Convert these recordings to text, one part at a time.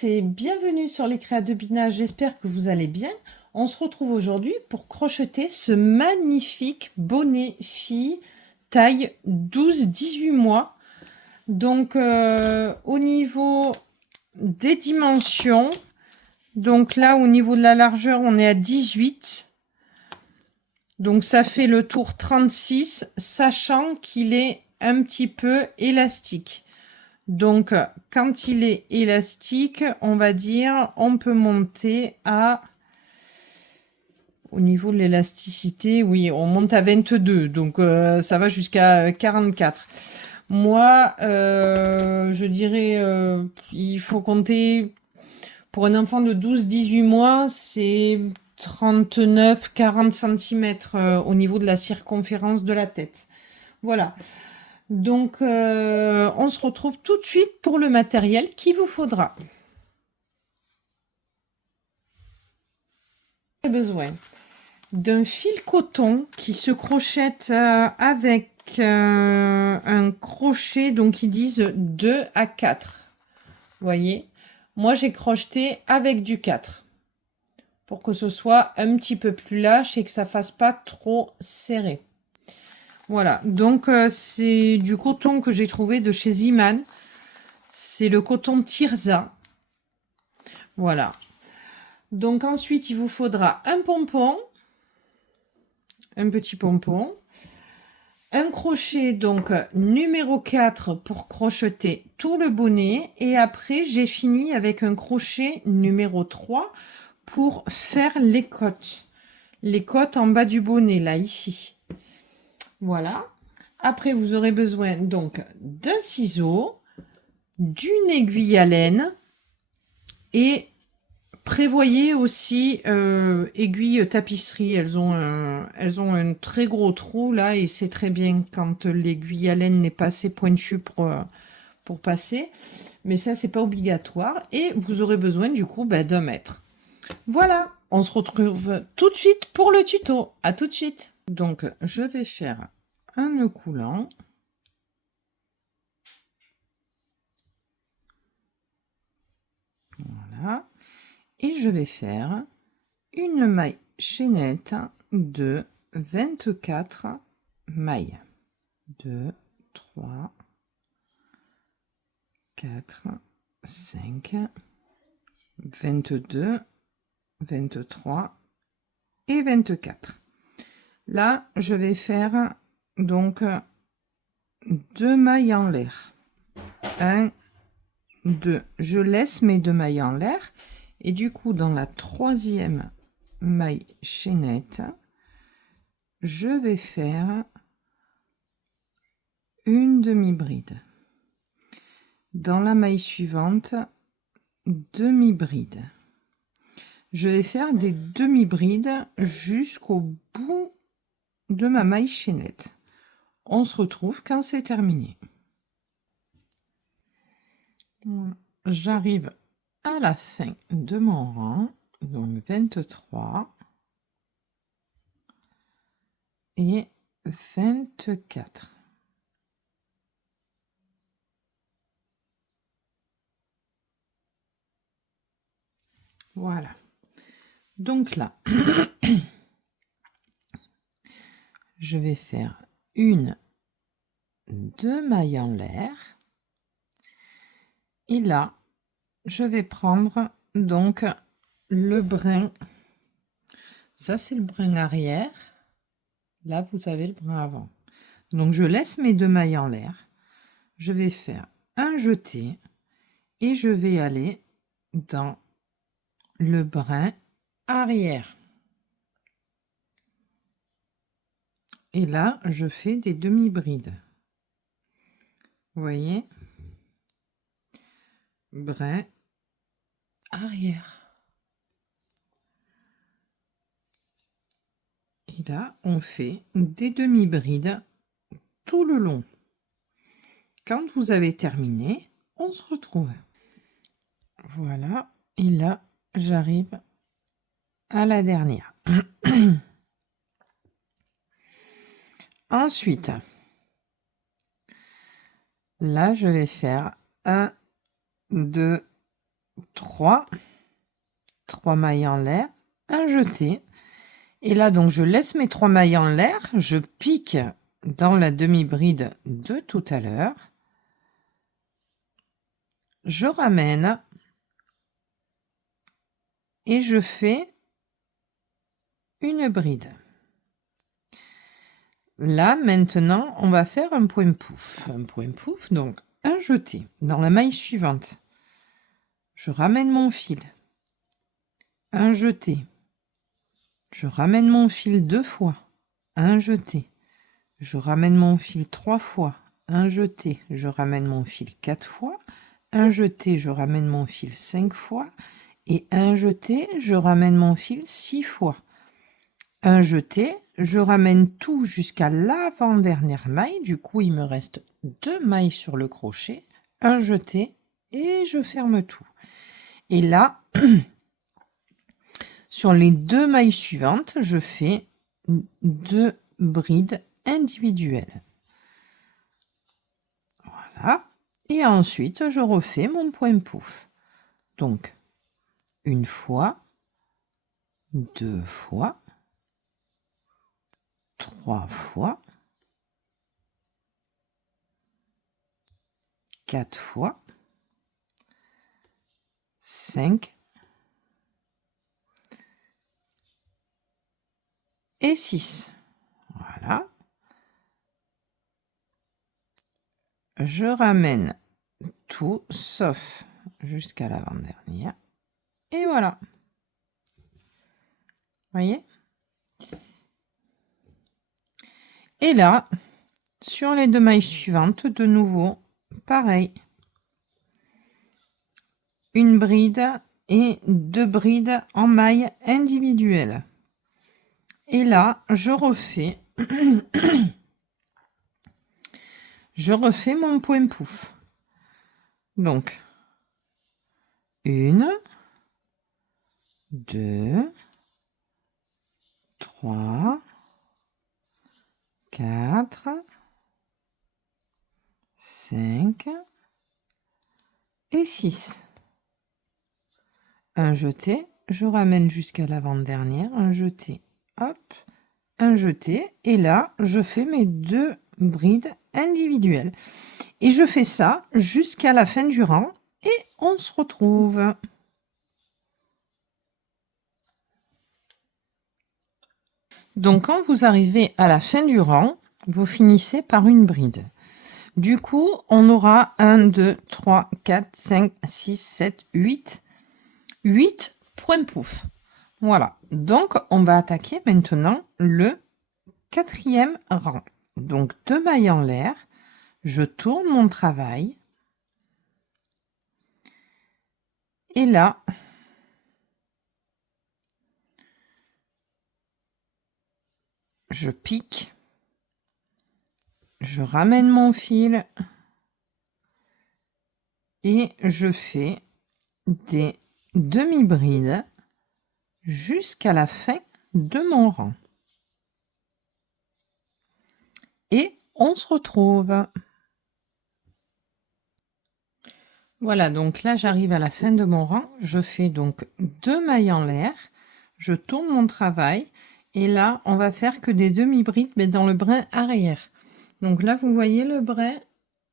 tous et bienvenue sur les Créa de Bina, j'espère que vous allez bien. On se retrouve aujourd'hui pour crocheter ce magnifique bonnet fille taille 12-18 mois. Donc au niveau des dimensions, donc là au niveau de la largeur on est à 18. Donc ça fait le tour 36, sachant qu'il est un petit peu élastique. Donc, quand il est élastique, on va dire, on peut monter à... Au niveau de l'élasticité, oui, on monte à 22. Donc, ça va jusqu'à 44. Moi, je dirais, il faut compter, pour un enfant de 12-18 mois, c'est 39-40 cm au niveau de la circonférence de la tête. Voilà. Donc, on se retrouve tout de suite pour le matériel qu'il vous faudra. Vous avez besoin d'un fil coton qui se crochette avec un crochet, donc ils disent 2 à 4. Vous voyez, moi j'ai crocheté avec du 4 pour que ce soit un petit peu plus lâche et que ça fasse pas trop serré. Voilà, donc c'est du coton que j'ai trouvé de chez Ziman. C'est le coton Tirza. Voilà. Donc ensuite, il vous faudra un pompon, un petit pompon, un crochet donc numéro 4 pour crocheter tout le bonnet. Et après, j'ai fini avec un crochet numéro 3 pour faire les côtes. Les côtes en bas du bonnet, là, ici. Voilà. Après, vous aurez besoin donc d'un ciseau, d'une aiguille à laine et prévoyez aussi aiguille tapisserie. Elles ont un très gros trou là et c'est très bien quand l'aiguille à laine n'est pas assez pointue pour passer. Mais ça, c'est pas obligatoire. Et vous aurez besoin du coup d'un mètre. Voilà, on se retrouve tout de suite pour le tuto. À tout de suite. Donc, je vais faire un nœud coulant. Voilà. Et je vais faire une maille chaînette de 24 mailles. 2, 3, 4, 5, 22, 23 et 24. Là, je vais faire donc 2 mailles en l'air. 1, 2. Je laisse mes 2 mailles en l'air. Et du coup, dans la troisième maille chaînette, je vais faire une demi-bride. Dans la maille suivante, demi-bride. Je vais faire des demi-brides jusqu'au bout de ma maille chaînette. On se retrouve quand c'est terminé. J'arrive à la fin de mon rang, donc 23 et 24. Voilà. Donc là, je vais faire une, 2 mailles en l'air. Et là, je vais prendre donc le brin. Ça, c'est le brin arrière. Là, vous avez le brin avant. Donc, je laisse mes 2 mailles en l'air. Je vais faire un jeté et je vais aller dans le brin arrière. Et là, je fais des demi-brides. Vous voyez? Brin arrière. Et là, on fait des demi-brides tout le long. Quand vous avez terminé, on se retrouve. Voilà. Et là, j'arrive à la dernière. Ensuite, là, je vais faire 1, 2, 3 mailles en l'air, un jeté. Et là, donc, je laisse mes 3 mailles en l'air, je pique dans la demi-bride de tout à l'heure. Je ramène et je fais une bride. Là, maintenant, on va faire un point pouf. Un point pouf, donc un jeté dans la maille suivante. Je ramène mon fil. Un jeté. Je ramène mon fil 2 fois. Un jeté. Je ramène mon fil 3 fois. Un jeté. Je ramène mon fil 4 fois. Un jeté. Je ramène mon fil 5 fois. Et un jeté. Je ramène mon fil 6 fois. Un jeté. Je ramène tout jusqu'à l'avant-dernière maille. Du coup, il me reste 2 mailles sur le crochet. Un jeté. Et je ferme tout. Et là, sur les 2 mailles suivantes, je fais 2 brides individuelles. Voilà. Et ensuite, je refais mon point pouf. Donc, une fois, 2 fois, 3 fois, 4 fois, 5 et 6. Voilà. Je ramène tout sauf jusqu'à l'avant-dernière. Et voilà. Voyez? Et là, sur les 2 mailles suivantes, de nouveau, pareil. Une bride et 2 brides en maille individuelle. Et là, je refais mon point pouf. Donc, 1, 2, 3, 4, 5 et 6. Un jeté, je ramène jusqu'à l'avant-dernière, un jeté, hop, un jeté, et là, je fais mes 2 brides individuelles. Et je fais ça jusqu'à la fin du rang, et on se retrouve. Donc, quand vous arrivez à la fin du rang, vous finissez par une bride. Du coup, on aura 1, 2, 3, 4, 5, 6, 7, 8 points pouf. Voilà. Donc, on va attaquer maintenant le 4e rang. Donc, 2 mailles en l'air. Je tourne mon travail. Et là, je pique. Je ramène mon fil. Et je fais des demi-brides jusqu'à la fin de mon rang. Et on se retrouve. Voilà, donc là j'arrive à la fin de mon rang. Je fais donc 2 mailles en l'air. Je tourne mon travail. Et là, on va faire que des demi-brides, mais dans le brin arrière. Donc là, vous voyez le brin.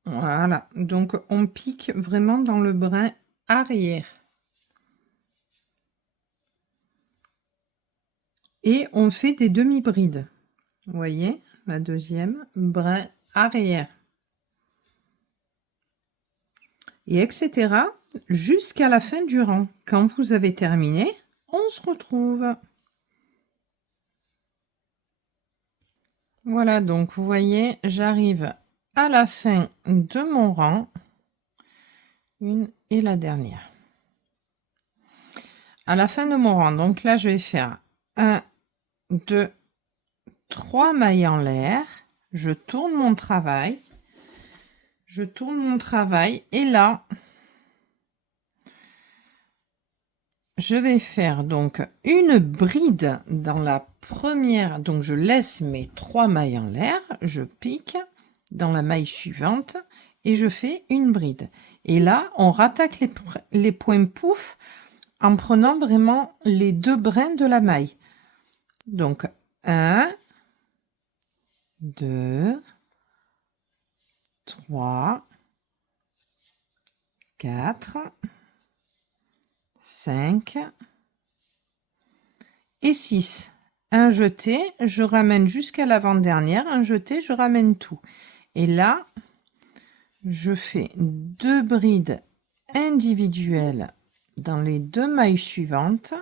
Voilà, donc on pique vraiment dans le brin arrière. Et on fait des demi-brides. Vous voyez, la deuxième, brin arrière. Et etc. jusqu'à la fin du rang. Quand vous avez terminé, on se retrouve. Voilà, donc vous voyez, j'arrive à la fin de mon rang. Une et la dernière. À la fin de mon rang, donc là, je vais faire 1, 2, 3 mailles en l'air. Je tourne mon travail. Je tourne mon travail et là, je vais faire donc une bride dans la première. Donc, je laisse mes 3 mailles en l'air. Je pique dans la maille suivante et je fais une bride. Et là, on rattaque les points pouf en prenant vraiment les 2 brins de la maille. Donc, 1, 2, 3, 4, 5 et 6. Un jeté, je ramène jusqu'à l'avant-dernière. Un jeté, je ramène tout. Et là, je fais 2 brides individuelles dans les 2 mailles suivantes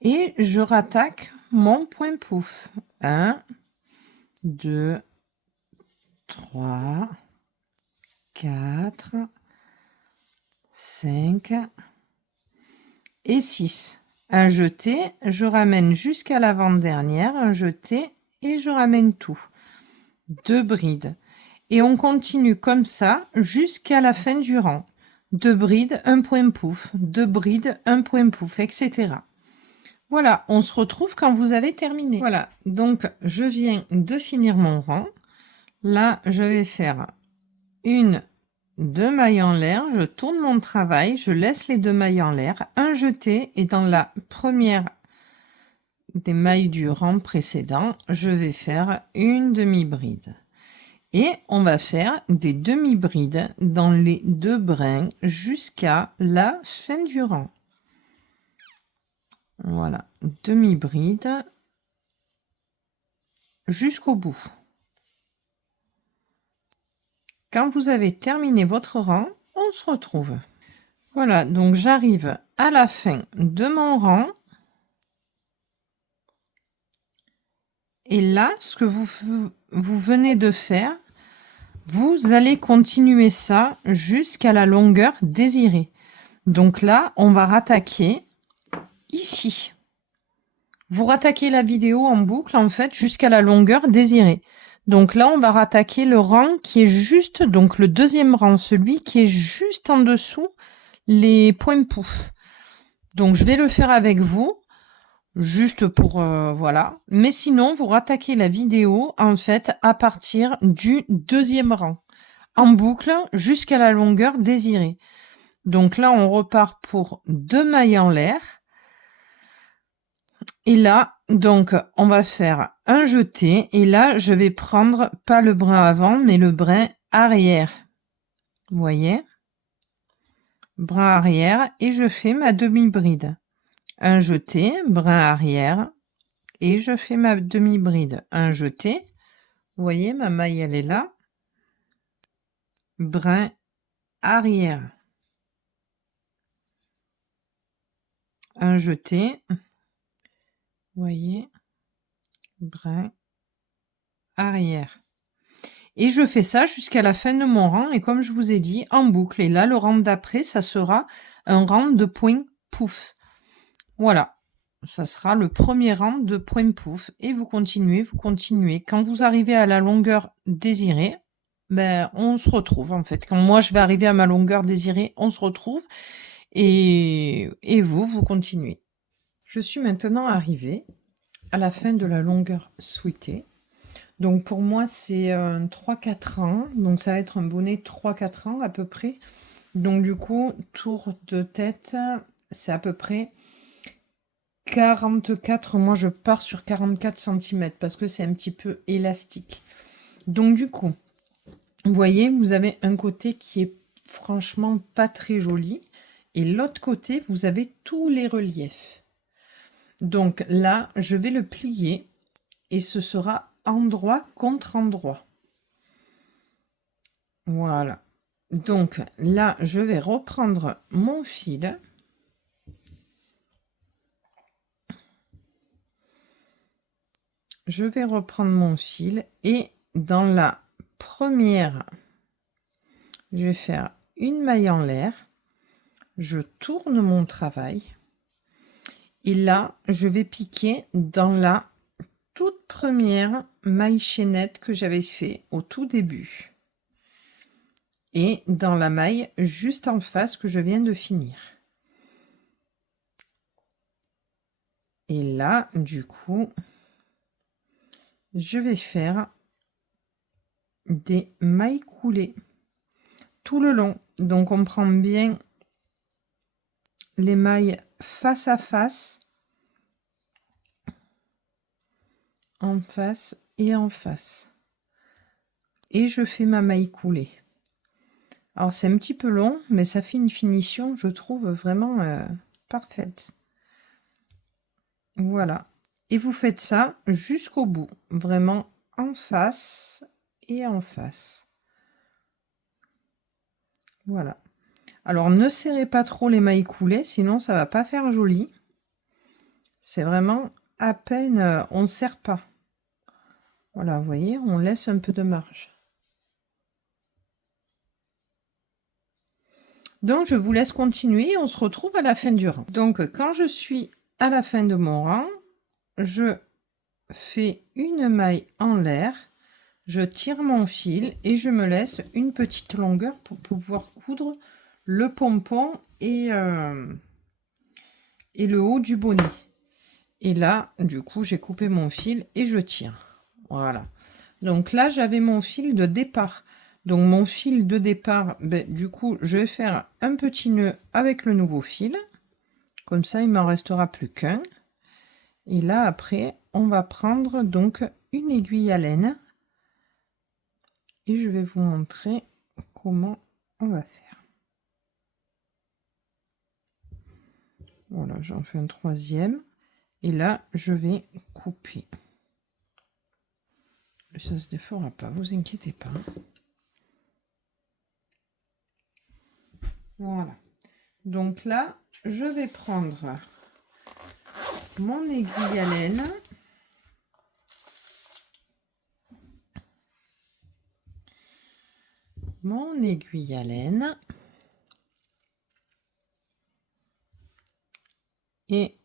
et je rattaque mon point pouf. 1, 2, 3, 4, 5 et 6. Un jeté, je ramène jusqu'à l'avant-dernière, un jeté et je ramène tout. 2 brides. Et on continue comme ça jusqu'à la fin du rang. 2 brides, un point pouf, 2 brides, un point pouf, etc. Voilà, on se retrouve quand vous avez terminé. Voilà, donc je viens de finir mon rang. Là, je vais faire 2 mailles en l'air, je tourne mon travail, je laisse les 2 mailles en l'air, un jeté et dans la première des mailles du rang précédent, je vais faire une demi-bride. Et on va faire des demi-brides dans les 2 brins jusqu'à la fin du rang. Voilà, demi-bride jusqu'au bout. Quand vous avez terminé votre rang, on se retrouve. Voilà, donc j'arrive à la fin de mon rang. Et là, ce que vous venez de faire, vous allez continuer ça jusqu'à la longueur désirée. Donc là, on va rattaquer ici. Vous rattaquez la vidéo en boucle, en fait, jusqu'à la longueur désirée. Donc là, on va rattaquer le rang qui est juste, donc le deuxième rang, celui qui est juste en dessous les points pouf. Donc je vais le faire avec vous, juste pour, voilà. Mais sinon, vous rattaquez la vidéo, en fait, à partir du deuxième rang, en boucle, jusqu'à la longueur désirée. Donc là, on repart pour 2 mailles en l'air. Et là, donc, on va faire un jeté. Et là, je vais prendre pas le brin avant, mais le brin arrière. Vous voyez? Brin arrière. Et je fais ma demi-bride. Un jeté, brin arrière. Et je fais ma demi-bride. Un jeté. Vous voyez, ma maille, elle est là. Brin arrière. Un jeté. Vous voyez? Brin arrière. Et je fais ça jusqu'à la fin de mon rang, et comme je vous ai dit, en boucle. Et là, le rang d'après, ça sera un rang de points pouf. Voilà, ça sera le premier rang de points pouf. Et vous continuez, vous continuez. Quand vous arrivez à la longueur désirée, ben, on se retrouve en fait. Quand moi, je vais arriver à ma longueur désirée, on se retrouve. Et vous continuez. Je suis maintenant arrivée à la fin de la longueur souhaitée. Donc pour moi, c'est 3-4 ans. Donc ça va être un bonnet 3-4 ans à peu près. Donc du coup, tour de tête, c'est à peu près 44. Moi, je pars sur 44 cm parce que c'est un petit peu élastique. Donc du coup, vous voyez, vous avez un côté qui est franchement pas très joli. Et l'autre côté, vous avez tous les reliefs. Donc là, je vais le plier et ce sera endroit contre endroit. Voilà. Donc là, je vais reprendre mon fil. Je vais reprendre mon fil et dans la première, je vais faire une maille en l'air. Je tourne mon travail. Et là, je vais piquer dans la toute première maille chaînette que j'avais fait au tout début. Et dans la maille juste en face que je viens de finir. Et là, du coup, je vais faire des mailles coulées tout le long. Donc on prend bien les mailles face à face, en face et en face. Et je fais ma maille coulée. Alors c'est un petit peu long, mais ça fait une finition, je trouve, vraiment parfaite. Voilà. Et vous faites ça jusqu'au bout, vraiment en face et en face. Voilà. Alors ne serrez pas trop les mailles coulées, sinon ça va pas faire joli. C'est vraiment à peine, on ne serre pas. Voilà, vous voyez, on laisse un peu de marge. Donc je vous laisse continuer, on se retrouve à la fin du rang. Donc quand je suis à la fin de mon rang, je fais une maille en l'air, je tire mon fil et je me laisse une petite longueur pour pouvoir coudre le pompon et le haut du bonnet. Et là, du coup, j'ai coupé mon fil et je tire. Voilà. Donc là, j'avais mon fil de départ. Donc mon fil de départ, ben, du coup, je vais faire un petit nœud avec le nouveau fil. Comme ça, il m'en restera plus qu'un. Et là, après, on va prendre donc une aiguille à laine. Et je vais vous montrer comment on va faire. Voilà, j'en fais un troisième. Et là, je vais couper. Ça se défera pas, vous inquiétez pas. Voilà. Donc là, je vais prendre mon aiguille à laine. Mon aiguille à laine. Et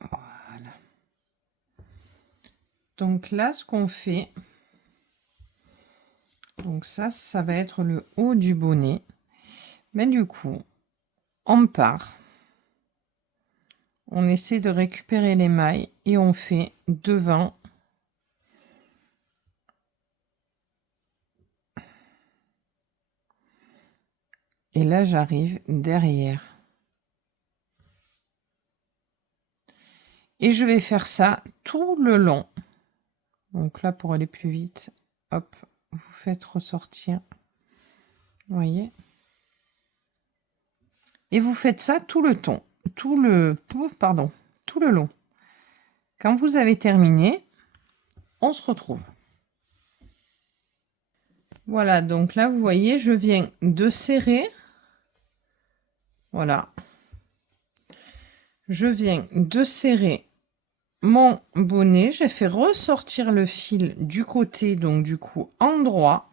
voilà. Donc là, ce qu'on fait, donc ça va être le haut du bonnet. Mais du coup, on part. On essaie de récupérer les mailles et on fait devant. Et là, j'arrive derrière. Et je vais faire ça tout le long. Donc là, pour aller plus vite, hop, vous faites ressortir. Vous voyez? Et vous faites ça tout le long. Tout le long. Quand vous avez terminé, on se retrouve. Voilà, donc là, vous voyez, je viens de serrer. Voilà. Je viens de serrer mon bonnet. J'ai fait ressortir le fil du côté, donc du coup, endroit.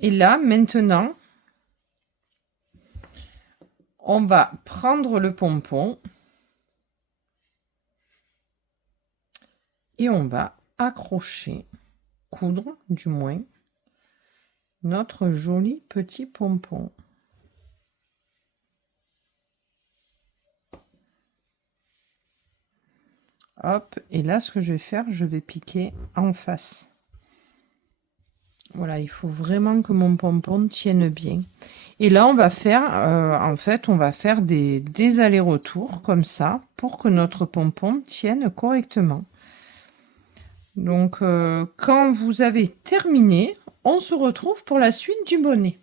Et là, maintenant, on va prendre le pompon. Et on va accrocher, coudre du moins, notre joli petit pompon. Hop, et là, ce que je vais faire, je vais piquer en face. Voilà, il faut vraiment que mon pompon tienne bien. Et là, on va faire, en fait, on va faire des allers-retours comme ça pour que notre pompon tienne correctement. Donc, quand vous avez terminé, on se retrouve pour la suite du bonnet.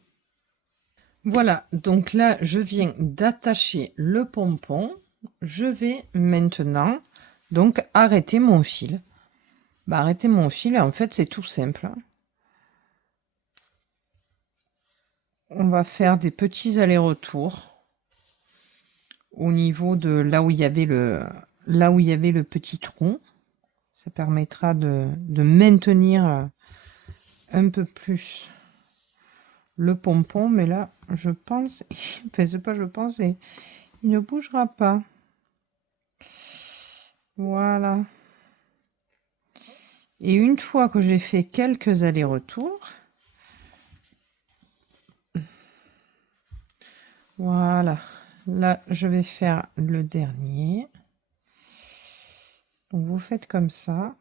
Voilà, donc là, je viens d'attacher le pompon. Je vais maintenant donc arrêter mon fil. Arrêter mon fil, en fait, c'est tout simple. On va faire des petits allers-retours au niveau de là où il y avait le petit trou. Ça permettra de maintenir un peu plus le pompon, mais là, je pense, enfin, c'est pas je pense, il ne bougera pas. Voilà. Et une fois que j'ai fait quelques allers-retours, voilà, là je vais faire le dernier. Donc vous faites comme ça.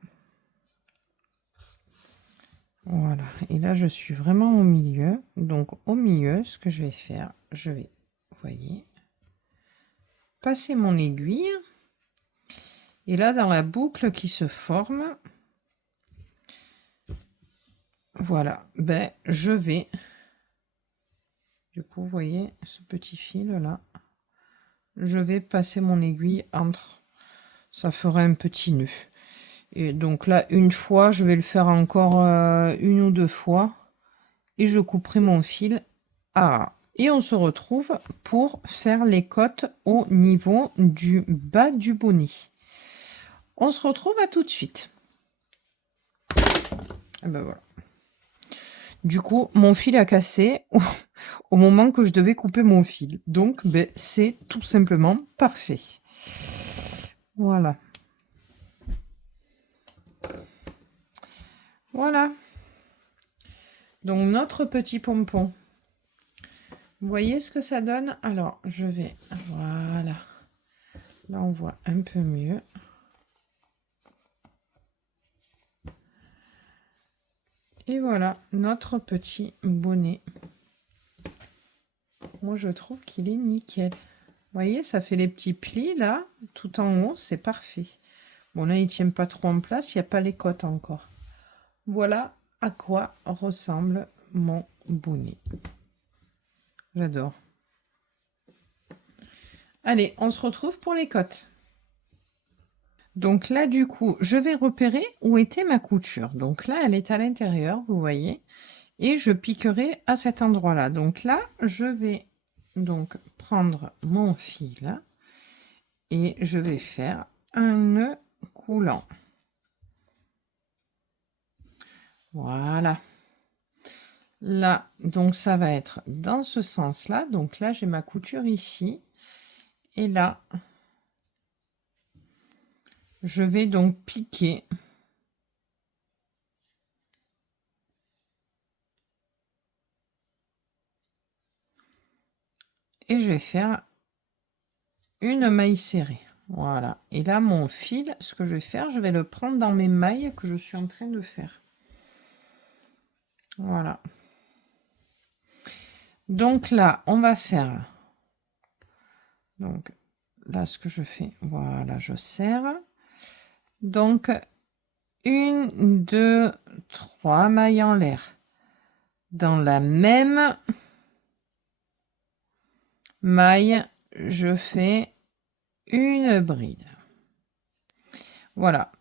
Voilà, et là je suis vraiment au milieu. Donc au milieu, ce que je vais faire, je vais, vous voyez, passer mon aiguille. Et là, dans la boucle qui se forme, voilà, ben je vais, du coup, vous voyez ce petit fil là, je vais passer mon aiguille entre, ça fera un petit nœud. Et donc là, une fois, je vais le faire encore une ou deux fois. Et je couperai mon fil à ras. Et on se retrouve pour faire les côtes au niveau du bas du bonnet. On se retrouve à tout de suite. Et ben voilà. Du coup, mon fil a cassé au moment que je devais couper mon fil. Donc, ben, c'est tout simplement parfait. Voilà. Voilà. Donc, notre petit pompon. Vous voyez ce que ça donne? Alors, je vais... Voilà. Là, on voit un peu mieux. Et voilà, notre petit bonnet. Moi, je trouve qu'il est nickel. Vous voyez, ça fait les petits plis, là, tout en haut, c'est parfait. Bon, là, il ne tient pas trop en place, il n'y a pas les côtes encore. Voilà à quoi ressemble mon bonnet. J'adore. Allez, on se retrouve pour les côtes. Donc là, du coup, je vais repérer où était ma couture. Donc là, elle est à l'intérieur, vous voyez. Et je piquerai à cet endroit-là. Donc là, je vais donc prendre mon fil et je vais faire un nœud coulant. Voilà. Là, donc ça va être dans ce sens-là. Donc là, j'ai ma couture ici. Et là, je vais donc piquer. Et je vais faire une maille serrée. Voilà. Et là, mon fil, ce que je vais faire, je vais le prendre dans mes mailles que je suis en train de faire. Voilà. Donc là, on va faire... Donc là, ce que je fais, voilà, je serre. Donc, 1, 2, 3 mailles en l'air. Dans la même maille, je fais une bride. Voilà.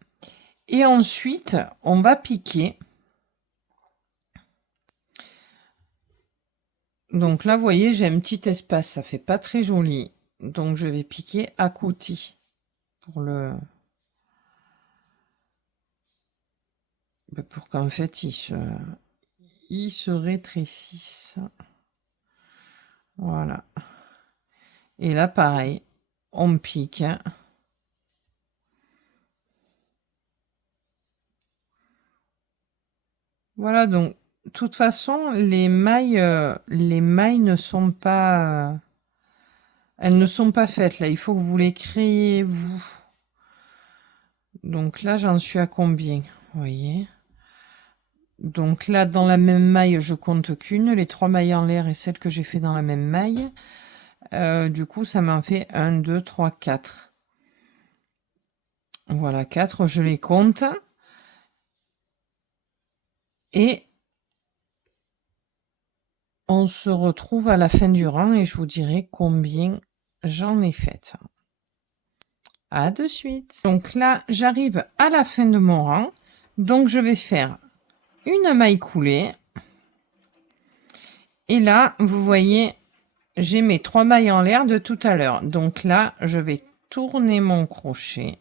Et ensuite, on va piquer. Donc là, vous voyez, j'ai un petit espace, ça fait pas très joli. Donc, je vais piquer à côté pour le... pour qu'en fait, il se rétrécisse. Voilà. Et là, pareil, on pique. Voilà, donc, de toute façon, les mailles ne sont pas... elles ne sont pas faites, là. Il faut que vous les créez, vous. Donc là, j'en suis à combien? Vous voyez? Donc là, dans la même maille, je compte qu'une. Les 3 mailles en l'air et celle que j'ai fait dans la même maille. Du coup, ça m'en fait 1, 2, 3, 4. Voilà, 4, je les compte. Et on se retrouve à la fin du rang et je vous dirai combien j'en ai fait. À de suite. Donc là, j'arrive à la fin de mon rang. Donc, je vais faire une maille coulée. Et là, vous voyez, j'ai mes 3 mailles en l'air de tout à l'heure. Donc là, je vais tourner mon crochet.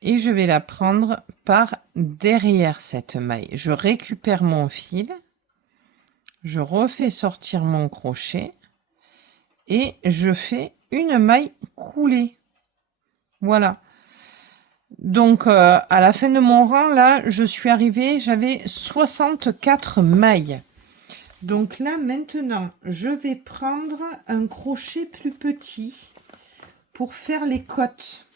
Et je vais la prendre par derrière cette maille. Je récupère mon fil. Je refais sortir mon crochet. Et je fais une maille coulée. Voilà. Donc, à la fin de mon rang, là, je suis arrivée, j'avais 64 mailles. Donc là, maintenant, je vais prendre un crochet plus petit pour faire les côtes.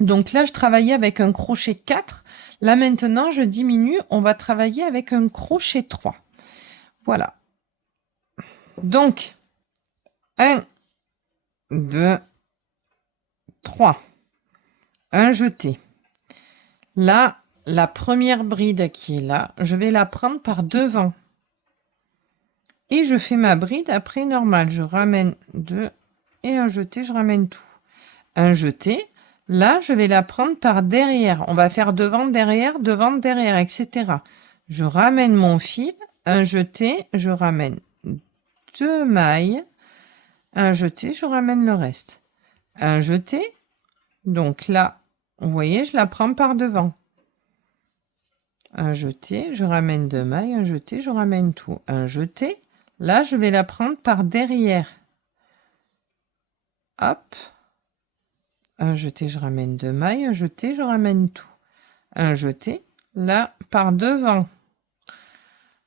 Donc là, je travaillais avec un crochet 4. Là, maintenant, je diminue. On va travailler avec un crochet 3. Voilà. Donc, 1, 2, 3. Un jeté. Là, la première bride qui est là, je vais la prendre par devant. Et je fais ma bride après normale. Je ramène 2 et un jeté, je ramène tout. Un jeté. Là, je vais la prendre par derrière. On va faire devant, derrière, etc. Je ramène mon fil, un jeté, je ramène 2 mailles, un jeté, je ramène le reste. Un jeté, donc là, vous voyez, je la prends par devant. Un jeté, je ramène 2 mailles, un jeté, je ramène tout. Un jeté, là, je vais la prendre par derrière. Hop. Un jeté, je ramène 2 mailles, un jeté, je ramène tout. Un jeté, là, par devant.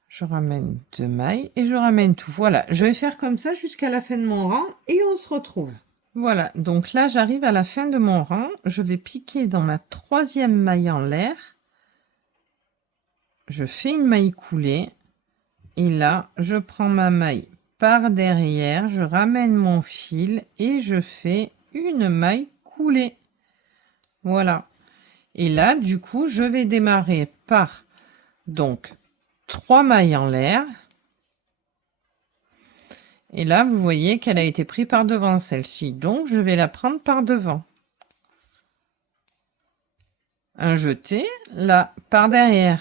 Je ramène 2 mailles et je ramène tout. Voilà, je vais faire comme ça jusqu'à la fin de mon rang et on se retrouve. Voilà, donc là, j'arrive à la fin de mon rang. Je vais piquer dans ma 3e maille en l'air. Je fais une maille coulée. Et là, je prends ma maille par derrière, je ramène mon fil et je fais une maille coulée. Voilà. Et là, du coup, je vais démarrer par donc 3 mailles en l'air. Et là, vous voyez qu'elle a été prise par devant celle-ci. Donc, je vais la prendre par devant. Un jeté, là, par derrière.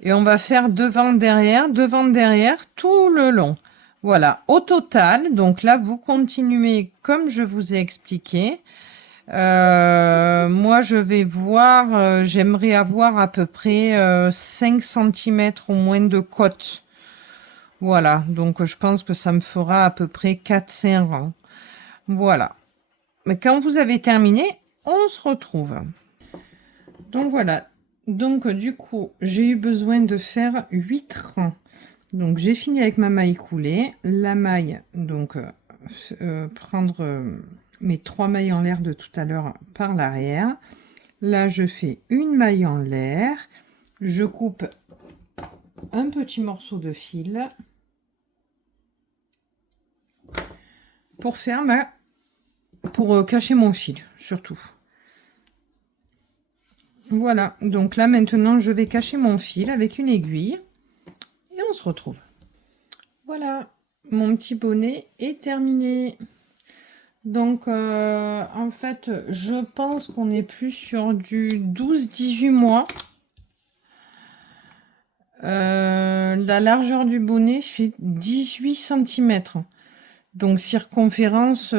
Et on va faire devant, derrière, tout le long. Voilà, au total, donc là, vous continuez comme je vous ai expliqué. Moi, je vais voir, j'aimerais avoir à peu près 5 cm au moins de côte. Voilà, donc je pense que ça me fera à peu près 4-5 rangs. Voilà. Mais quand vous avez terminé, on se retrouve. Donc voilà. Donc du coup, j'ai eu besoin de faire 8 rangs. Donc j'ai fini avec ma maille coulée. La maille, donc prendre mes 3 mailles en l'air de tout à l'heure par l'arrière. Là, je fais une maille en l'air. Je coupe un petit morceau de fil pour faire pour cacher mon fil, surtout. Voilà, donc là maintenant je vais cacher mon fil avec une aiguille et on se retrouve. Voilà, mon petit bonnet est terminé. Donc en fait je pense qu'on est plus sur du 12-18 mois. La largeur du bonnet fait 18 cm. Donc circonférence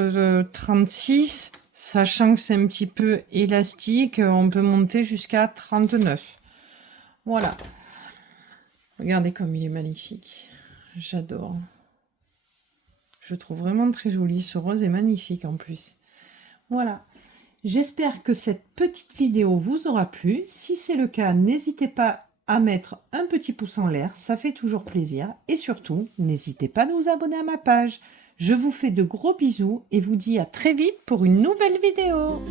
36, sachant que c'est un petit peu élastique, on peut monter jusqu'à 39. Voilà. Regardez comme il est magnifique. J'adore. Je le trouve vraiment très joli. Ce rose est magnifique en plus. Voilà. J'espère que cette petite vidéo vous aura plu. Si c'est le cas, n'hésitez pas à mettre un petit pouce en l'air. Ça fait toujours plaisir. Et surtout, n'hésitez pas à vous abonner à ma page. Je vous fais de gros bisous et vous dis à très vite pour une nouvelle vidéo.